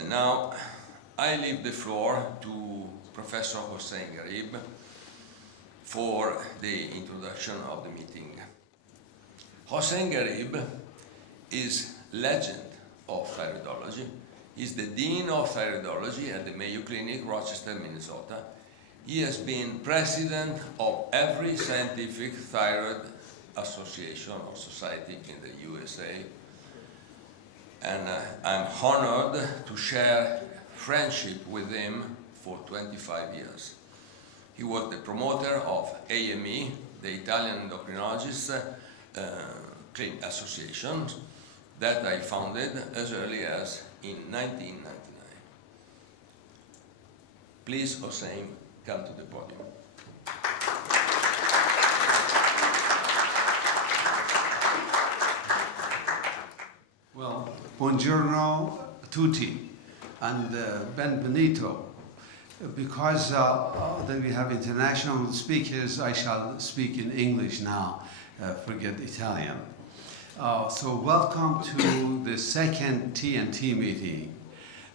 And now I leave the floor to Professor Hossein Gharib for the introduction of the meeting. Hossein Gharib is legend of thyroidology. He's the Dean of Thyroidology at the Mayo Clinic, Rochester, Minnesota. He has been president of every scientific thyroid association or society in the USA. And I'm honored to share friendship with him for 25 years. He was the promoter of AME, the Italian Endocrinologist Association, that I founded as early as in 1999. Please, Hossein, come to the podium. Well, buongiorno tutti and benvenuto. Because then we have international speakers, I shall speak in English now, forget Italian. So welcome to the second TNT meeting.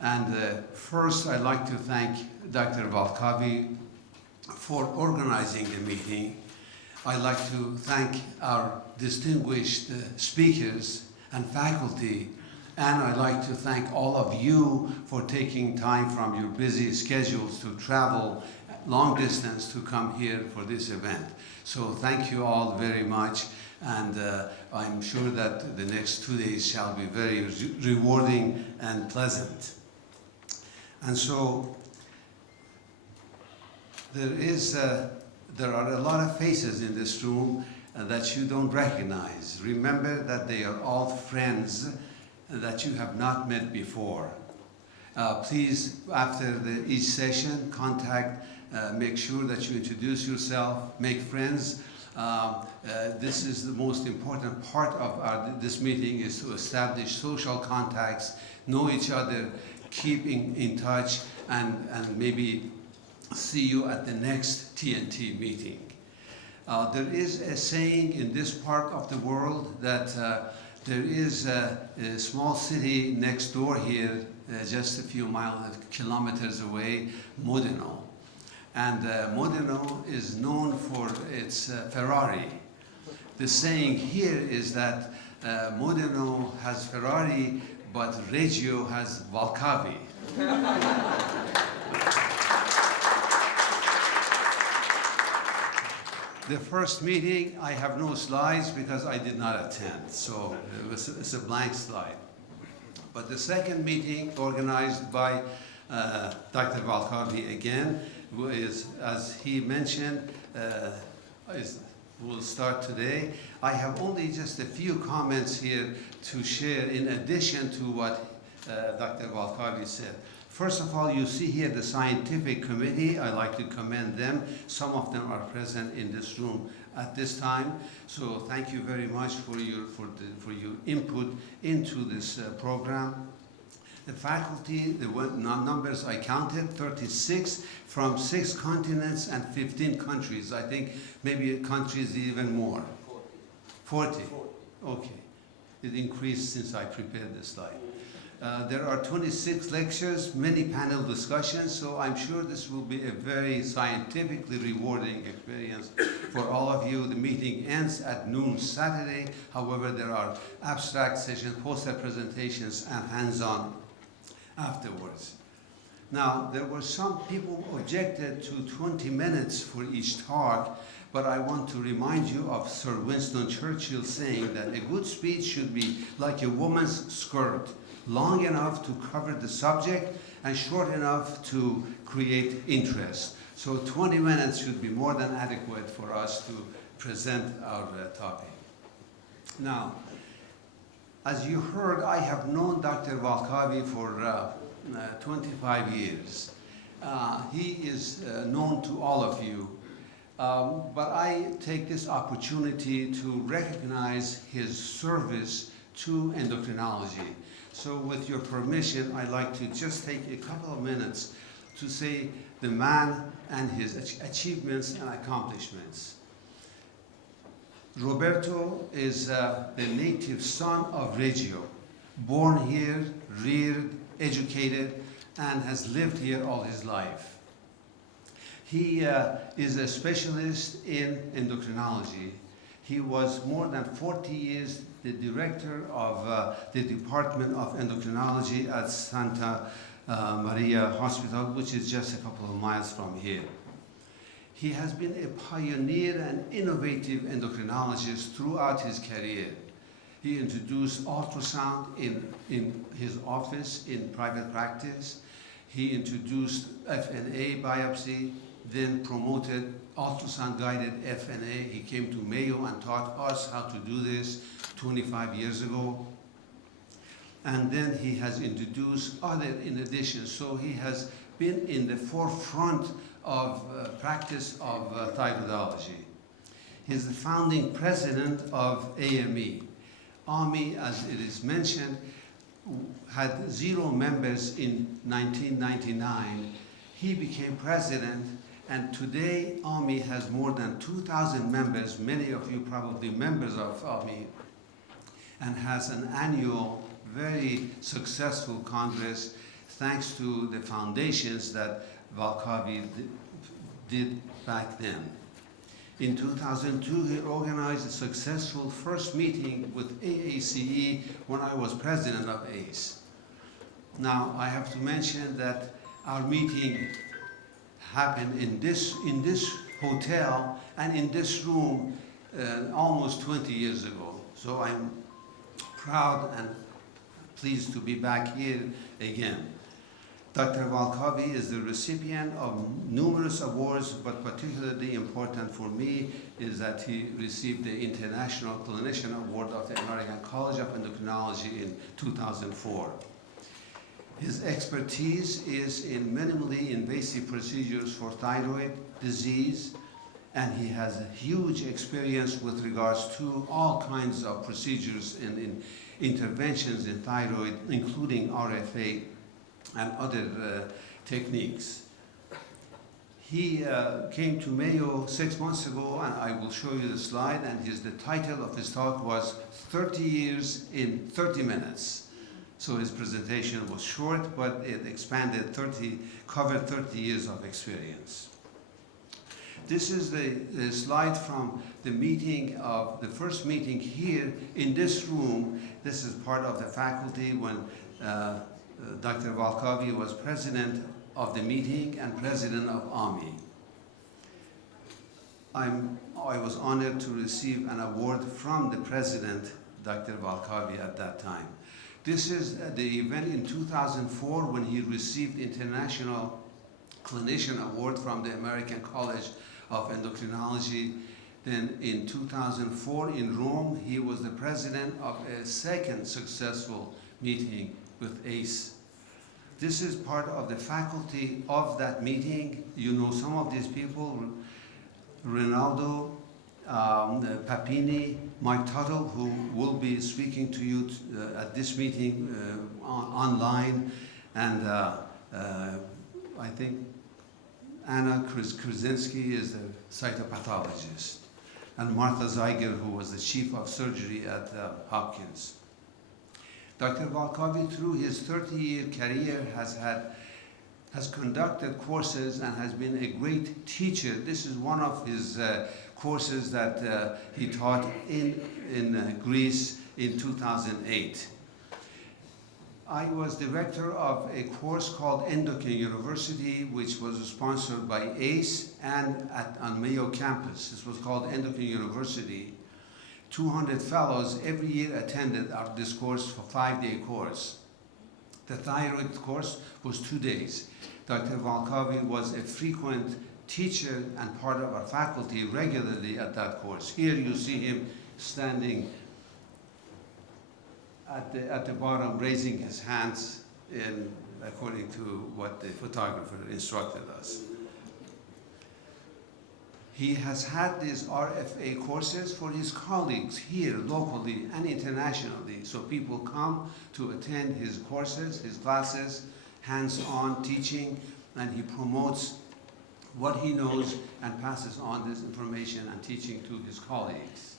And first I'd like to thank Dr. Valcavi for organizing the meeting. I'd like to thank our distinguished speakers and faculty, and I'd like to thank all of you for taking time from your busy schedules to travel long distance to come here for this event. So thank you all very much, and I'm sure that the next 2 days shall be very rewarding and pleasant. And so there are a lot of faces in this room that you don't recognize. Remember that they are all friends that you have not met before. Please, after each session, make sure that you introduce yourself, make friends. This is the most important part of this meeting, is to establish social contacts, know each other, keep in touch, and maybe see you at the next TNT meeting. There is a saying in this part of the world that there is a small city next door here, just a few kilometers away, Modena. And Modena is known for its Ferrari. The saying here is that Modena has Ferrari, but Reggio has Valcavi. The first meeting, I have no slides because I did not attend, so it's a blank slide. But the second meeting, organized by Dr. Valcavi again, is, as he mentioned, will start today. I have only just a few comments here to share in addition to what Dr. Valcavi said. First of all, you see here the scientific committee. I'd like to commend them. Some of them are present in this room at this time. So thank you very much for your input into this program. The faculty, the numbers I counted, 36 from 6 continents and 15 countries. I think maybe countries even more. 40. Okay. It increased since I prepared this slide. There are 26 lectures, many panel discussions, so I'm sure this will be a very scientifically rewarding experience for all of you. The meeting ends at noon Saturday. However, there are abstract sessions, poster presentations, and hands-on afterwards. Now, there were some people who objected to 20 minutes for each talk, but I want to remind you of Sir Winston Churchill saying that a good speech should be like a woman's skirt, long enough to cover the subject and short enough to create interest. So 20 minutes should be more than adequate for us to present our topic. Now, as you heard, I have known Dr. Valcavi for 25 years. He is known to all of you, but I take this opportunity to recognize his service to endocrinology. So with your permission, I'd like to just take a couple of minutes to say the man and his achievements and accomplishments. Roberto is the native son of Reggio, born here, reared, educated, and has lived here all his life. He is a specialist in endocrinology. He was more than 40 years the director of the Department of Endocrinology at Santa Maria Hospital, which is just a couple of miles from here. He has been a pioneer and innovative endocrinologist throughout his career. He introduced ultrasound in his office in private practice. He introduced FNA biopsy, then promoted ultrasound-guided FNA. He came to Mayo and taught us how to do this 25 years ago. And then he has introduced other in addition. So he has been in the forefront of practice of thyroidology. He's the founding president of AME. AME, as it is mentioned, had 0 members in 1999. He became president, and today AME has more than 2,000 members, many of you probably members of AME, and has an annual, very successful Congress thanks to the foundations that Valkavi did back then. In 2002, he organized a successful first meeting with AACE when I was president of ACE. Now, I have to mention that our meeting happened in this hotel and in this room almost 20 years ago. So I'm proud and pleased to be back here again. Dr. Valkavi is the recipient of numerous awards, but particularly important for me is that he received the International Clinician Award of the American College of Endocrinology in 2004. His expertise is in minimally invasive procedures for thyroid disease, and he has a huge experience with regards to all kinds of procedures and interventions in thyroid, including RFA and other techniques. He came to Mayo 6 months ago, and I will show you the slide, and the title of his talk was 30 years in 30 minutes. So his presentation was short, but it expanded covered 30 years of experience. This is the slide from the meeting of the first meeting here in this room. This is part of the faculty when Dr. Valkavi was president of the meeting and president of AME. I was honored to receive an award from the president, Dr. Valkavi, at that time. This is the event in 2004 when he received International Clinician Award from the American College of Endocrinology. Then in 2004 in Rome, he was the president of a second successful meeting with ACE. This is part of the faculty of that meeting. You know some of these people, Ronaldo, Papini, Mike Tuttle, who will be speaking to you at this meeting online, and I think Anna Krasinski is the cytopathologist, and Martha Zeiger, who was the chief of surgery at Hopkins. Dr. Valkavi, through his 30-year career, has conducted courses and has been a great teacher. This is one of his courses that he taught in Greece in 2008. I was director of a course called Endocrinology University, which was sponsored by ACE and on Mayo campus. This was called Endocrinology University. 200 fellows every year attended this course for a 5-day course. The thyroid course was 2 days. Dr. Valkavi was a frequent teacher and part of our faculty regularly at that course. Here you see him standing at the bottom, raising his hands according to what the photographer instructed us. He has had these RFA courses for his colleagues here locally and internationally. So people come to attend his courses, his classes, hands-on teaching, and he promotes what he knows and passes on this information and teaching to his colleagues.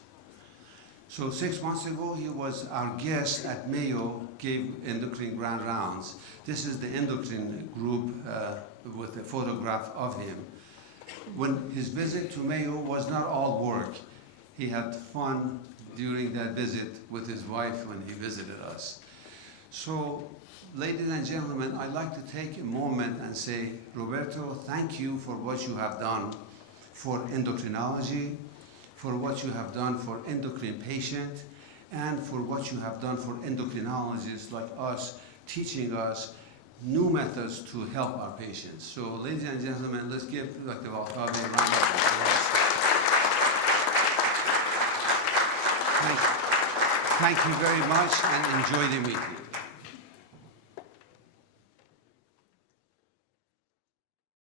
So 6 months ago, he was our guest at Mayo, gave endocrine grand rounds. This is the endocrine group with a photograph of him. When his visit to Mayo was not all work. He had fun during that visit with his wife when he visited us. So, ladies and gentlemen, I'd like to take a moment and say, Roberto, thank you for what you have done for endocrinology, for what you have done for endocrine patient, and for what you have done for endocrinologists like us, teaching us new methods to help our patients. So, ladies and gentlemen, let's give Dr. Valkavi a round of applause. Thank you very much, and enjoy the meeting.